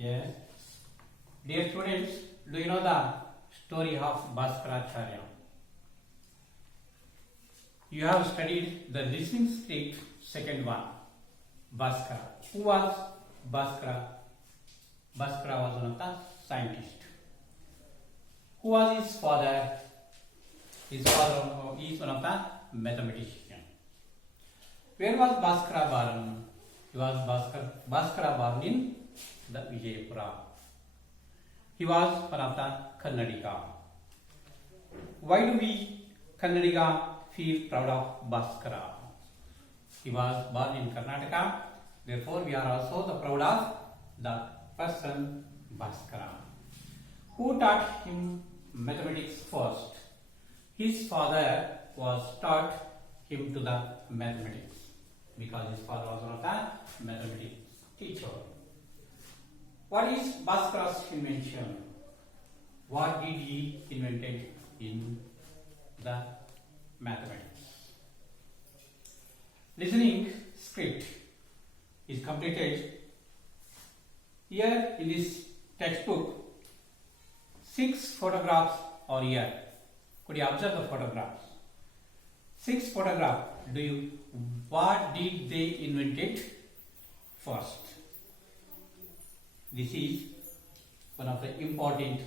Yes. Dear students, do you know the story of Bhaskaracharya? You have studied the listening script, second one, Bhaskara. Who was Bhaskara? Bhaskara was one of the scientists. Who was his father? His father is one of the mathematicians. Where was Bhaskara born? He was Bhaskara born in the Vijayapura. He was one of the Kannadiga. Why do we Kannadiga feel proud of Bhaskara? He was born in Karnataka. Therefore, we are also the proud of the person Bhaskara. Who taught him mathematics first? His father was taught him to the mathematics because his father was one of the mathematics teacher. What is Bhaskara's invention? What did he invented in the mathematics? Listening script is completed. Here in this textbook, 6 photographs are here. Could you observe the photographs? 6 photographs. What did they invented first? This is one of the important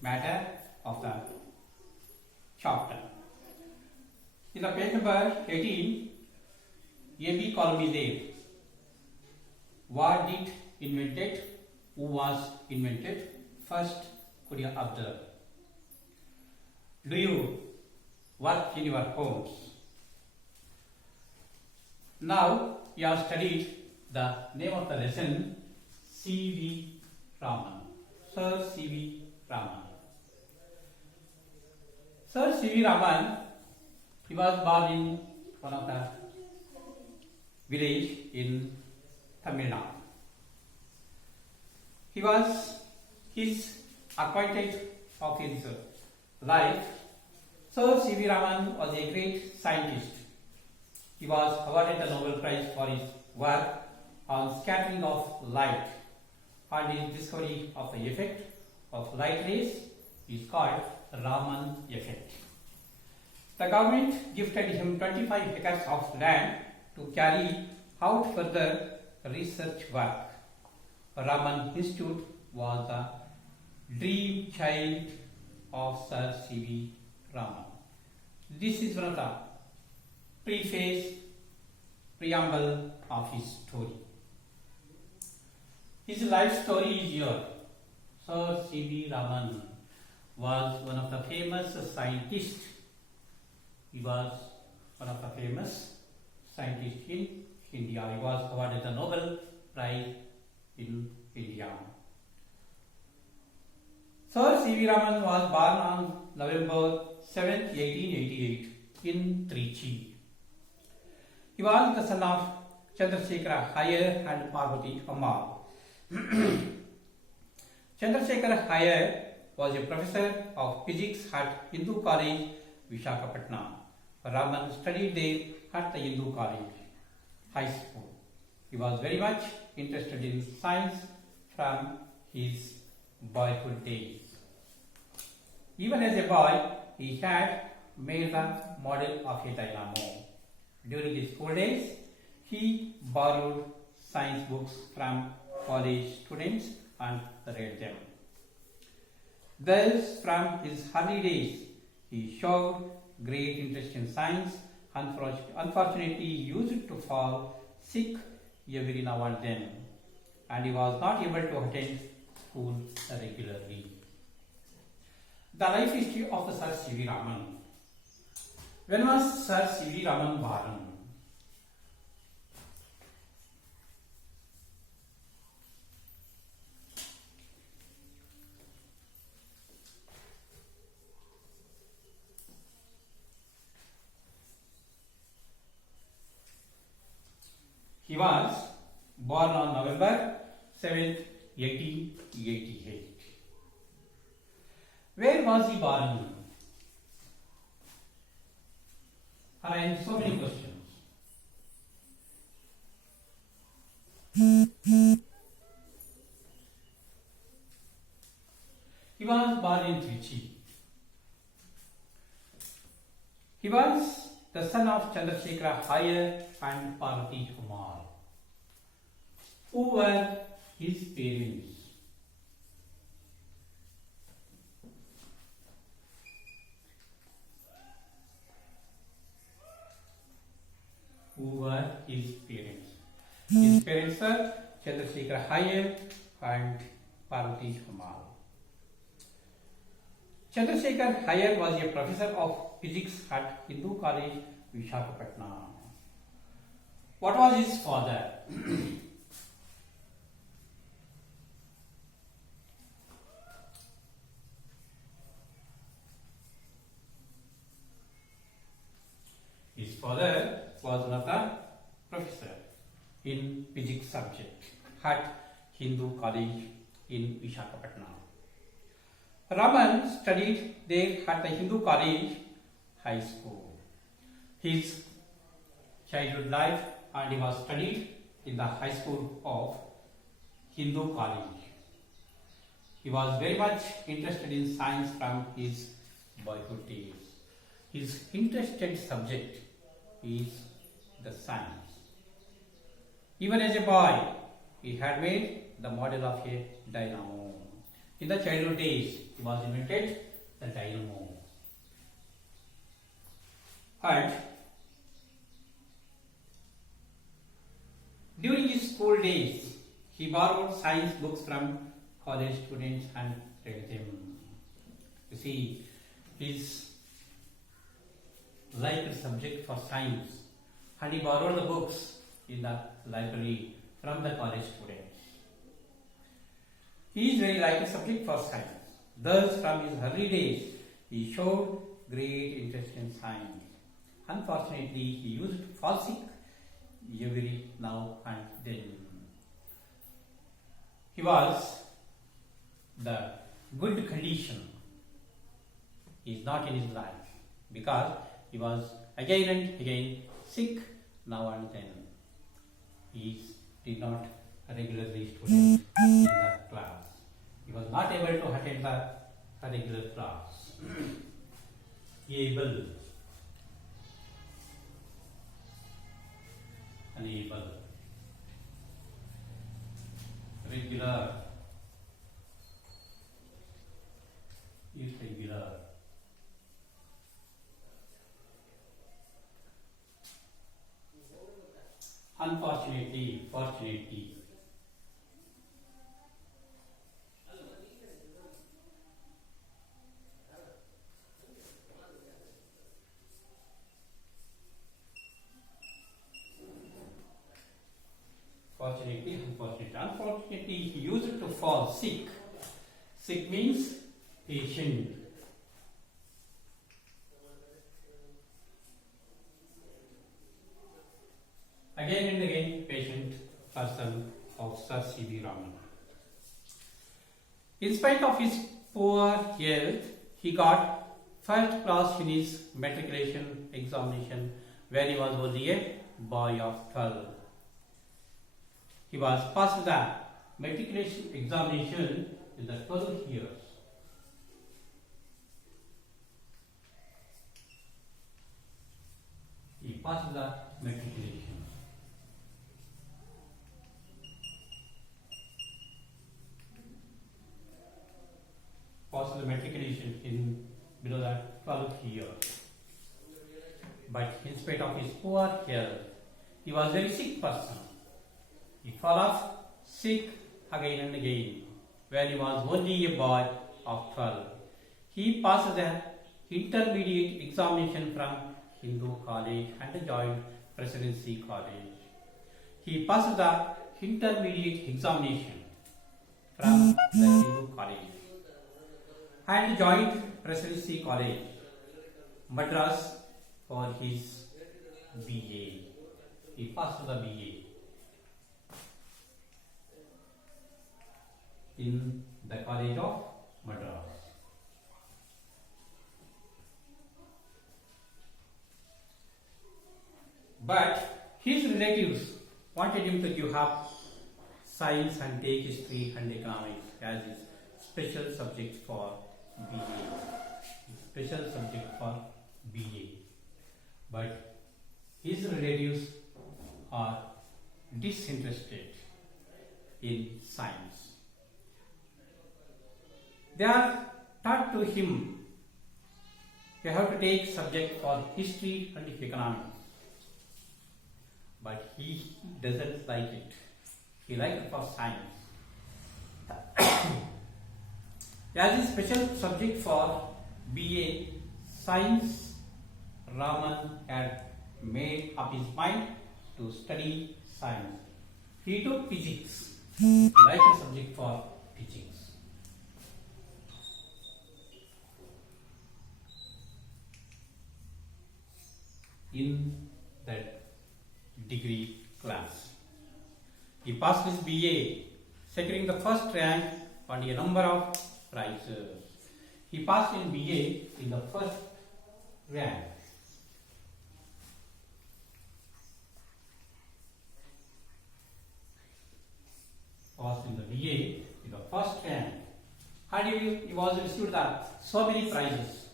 matter of the chapter. In the page number 18, AB column is there. What did invented? Who was invented first? Could you observe? Do you work in your homes? Now you have studied the name of the lesson, C.V. Raman. Sir C.V. Raman. Sir C.V. Raman, he was born in one of the village in Tamil Nadu. His acquainted of his life. Sir C.V. Raman was a great scientist. He was awarded the Nobel Prize for his work on scattering of light, and his discovery of the effect of light rays is called Raman effect. The government gifted him 25 acres of land to carry out further research work. Raman Institute was the dream child of Sir C.V. Raman. This is one of the preamble of his story. His life story is here. Sir C.V. Raman was one of the famous scientists. He was one of the famous scientists in India. He was awarded the Nobel Prize in India. Sir C.V. Raman was born on November 7, 1888 in Trichy. He was the son of Chandrasekhara Iyer and Parvati Amma. Chandrasekhara Iyer was a professor of physics at Hindu College, Visakhapatnam. Raman studied there at the Hindu College High School. He was very much interested in science from his boyhood days. Even as a boy, he had made the model of a dynamo. During his school days, he borrowed science books from college students and read them. Thus, from his early days, he showed great interest in science. Unfortunately, he used to fall sick every now and then, and he was not able to attend school regularly. The life history of Sir C.V. Raman. When was Sir C.V. Raman born? He was born on November 7th, 1888. Where was he born? Arise so many questions. He was the son of Chandrasekhara Iyer and Parvati Kumar. Who were his parents? Who were his parents? His parents were Chandrasekhara Iyer and Parvati Kumar. Chandrasekhar Iyer was a professor of physics at Hindu College, Visakhapatnam. What was his father? His father was one of the professor in physics subject at Hindu College in Visakhapatnam. Raman studied there at the Hindu College High School. His childhood life and he was studied in the high school of Hindu College. He was very much interested in science from his boyhood days. His interested subject is the science. Even as a boy, he had made the model of a dynamo. In the childhood days, he was invented the dynamo. And during his school days, he borrowed science books from college students and read them. You see, his liked subject for science, and he borrowed the books in the library from the college students. He is very liked subject for science. Thus, from his early days, he showed great interest in science. Unfortunately, he used to fall sick every now and then. He was the good condition is not in his life because he was again and again sick now and then. He did not regularly student in the class. He was not able to attend the regular class. Able, unable, regular, irregular. Unfortunately, fortunately. Fortunately, unfortunately. Unfortunately, he used to fall sick. Sick means patient. Again and again, patient person of Sir C.V. Raman. In spite of his poor health, he got first class in his matriculation examination when he was only a boy of 12. He was passed the matriculation examination in the 12 years. He passed the matriculation. Passed the matriculation in below that 12 years. But in spite of his poor health, he was a very sick person. He fell off sick again and again when he was only a boy of 12. He passed the intermediate examination from Hindu College and joined Presidency College. He passed the intermediate examination from the Hindu College and joined Presidency College, Madras, for his BA. He passed the BA in the College of Madras. But his relatives wanted him to give up science and take history and economics as his special subject for BA. Special subject for BA. but his relatives are disinterested in science. They are taught to him you have to take subject for history and economics, but he doesn't like it. He likes it for science. As a special subject for BA Science, Raman had made up his mind to study science. He took physics. He liked the subject for physics. In that degree class, he passed his BA, securing the first rank on a number of prizes. He passed in BA in the first rank. Passed in the BA in the first rank. And he was received so many prizes.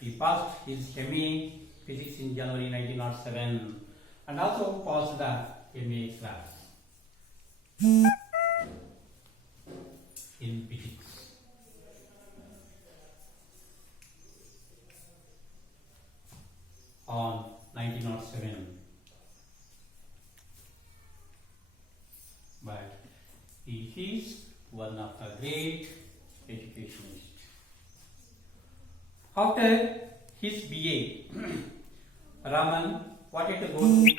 He passed his MA Physics in January 1907 and also passed the MA class in physics. On 1907, but he is one of the great educationists. After his BA, Raman wanted to go to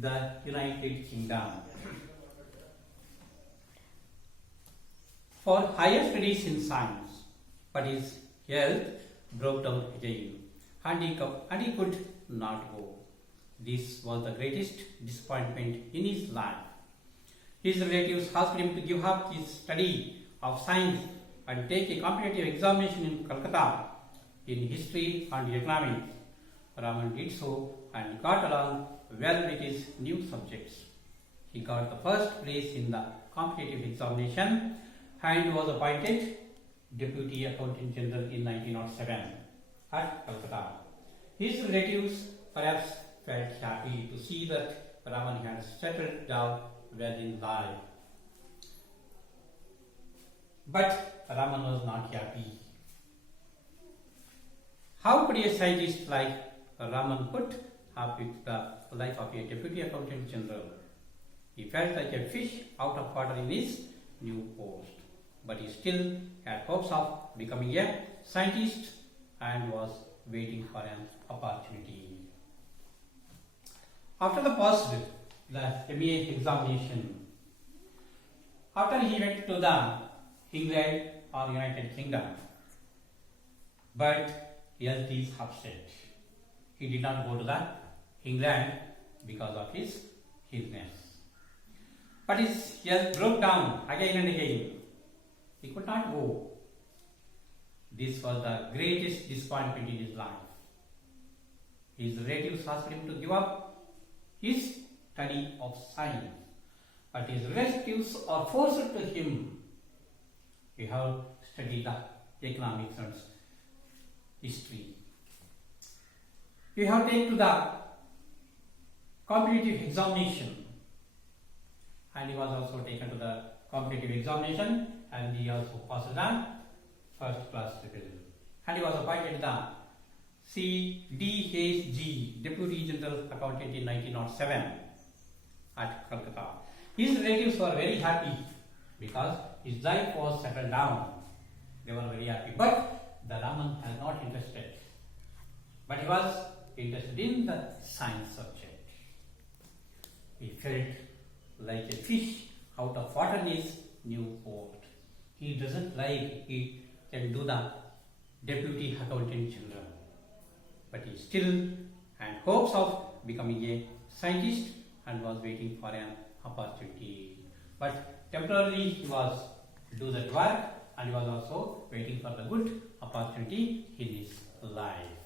the United Kingdom for higher studies in science, but his health broke down again and he could not go. This was the greatest disappointment in his life. His relatives asked him to give up his study of science and take a competitive examination in Calcutta in history and economics. Raman did so and got along well with his new subjects. He got the first place in the competitive examination and was appointed Deputy Accountant General in 1907 at Calcutta. His relatives perhaps felt happy to see that Raman had settled down well in life. But Raman was not happy. How could a scientist like Raman put up with the life of a Deputy Accountant General? He felt like a fish out of water in his new post, but he still had hopes of becoming a scientist and was waiting for an opportunity. After the passed the MA examination, after he went to the England or United Kingdom, but health is upset. He did not go to the England because of his illness. But his health broke down again and again. He could not go. This was the greatest disappointment in his life. His relatives asked him to give up his study of science, but his relatives are forced to him. He have studied the economics and history. You have taken to the competitive examination, and he was also taken to the competitive examination, and he also passed the first class level. And he was appointed the CDHG Deputy General Accountant in 1907 at Calcutta. His relatives were very happy because his life was settled down. They were very happy. But the Raman was not interested. But he was interested in the science subject. He felt like a fish out of water in his new port. He doesn't like he can do the Deputy Accountant General. But he still had hopes of becoming a scientist and was waiting for an opportunity. But temporarily he was to do that work, and he was also waiting for the good opportunity in his life.